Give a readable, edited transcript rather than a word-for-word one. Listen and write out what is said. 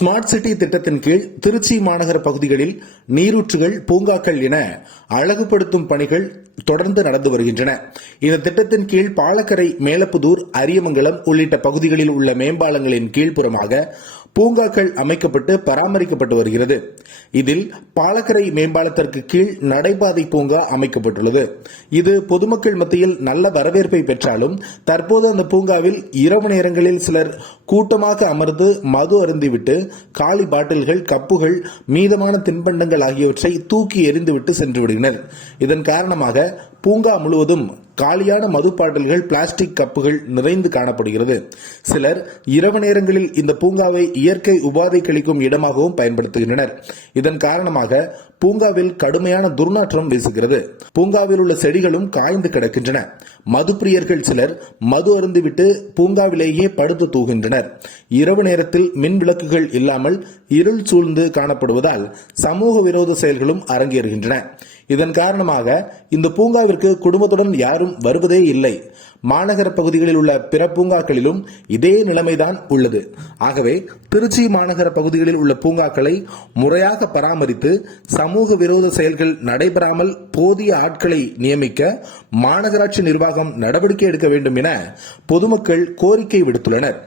Smart city திட்டத்தின் கீழ் திருச்சி மாநகர பகுதிகளில் நீரூற்றுகள், பூங்காக்கள் என அழகுபடுத்தும் பணிகள் தொடர்ந்து நடந்து வருகின்றன. இந்த திட்டத்தின் கீழ் பாலக்கரை, மேலப்புதூர், அரியமங்கலம் உள்ளிட்ட பகுதிகளில் உள்ள மேம்பாலங்களின் கீழ்ப்புறமாக பூங்காக்கள் அமைக்கப்பட்டு பராமரிக்கப்பட்டு வருகிறது. இதில் பாலக்கரை மேம்பாலத்திற்கு கீழ் நடைபாதை பூங்கா அமைக்கப்பட்டுள்ளது. இது பொதுமக்கள் மத்தியில் நல்ல வரவேற்பை பெற்றாலும் தற்போது அந்த பூங்காவில் இரவு நேரங்களில் சிலர் கூட்டமாக அமர்ந்து மது அருந்திவிட்டு காலி பாட்டில்கள், கப்புகள், மீதமான தின்பண்டங்கள் ஆகியவற்றை தூக்கி எறிந்துவிட்டு சென்று விடுகின்றனர். இதன் காரணமாக பூங்கா முழுவதும் காலியான மது பாட்டில்கள், பிளாஸ்டிக் கப்புகள் நிறைந்து காணப்படுகிறது. சிலர் இரவு நேரங்களில் இந்த பூங்காவை இயற்கை உபாதை கழிக்கும் இடமாகவும் பயன்படுத்துகின்றனர். இதன் காரணமாக பூங்காவில் கடுமையான துர்நாற்றம் வீசுகிறது. பூங்காவில் உள்ள செடிகளும் காய்ந்து கிடக்கின்றன. மது பிரியர்கள் சிலர் மது அருந்திவிட்டு பூங்காவிலேயே படுத்து தூங்குகின்றனர். இரவு நேரத்தில் மின் விளக்குகள் இல்லாமல் இருள் சூழ்ந்து காணப்படுவதால் சமூக விரோத செயல்களும் அரங்கேறுகின்றன. இதன் காரணமாக இந்த பூங்காவிற்கு குடும்பத்துடன் யாரும் வருவதே இல்லை. மாநகர பகுதிகளில் உள்ள பிற பூங்காக்களிலும் இதே நிலைமைதான் உள்ளது. ஆகவே திருச்சி மாநகர பகுதிகளில் உள்ள பூங்காக்களை முறையாக பராமரித்து சமூக விரோத செயல்கள் நடைபெறாமல் போதிய ஆட்களை நியமிக்க மாநகராட்சி நிர்வாகம் நடவடிக்கை எடுக்க வேண்டும் என பொதுமக்கள் கோரிக்கை விடுத்துள்ளனர்.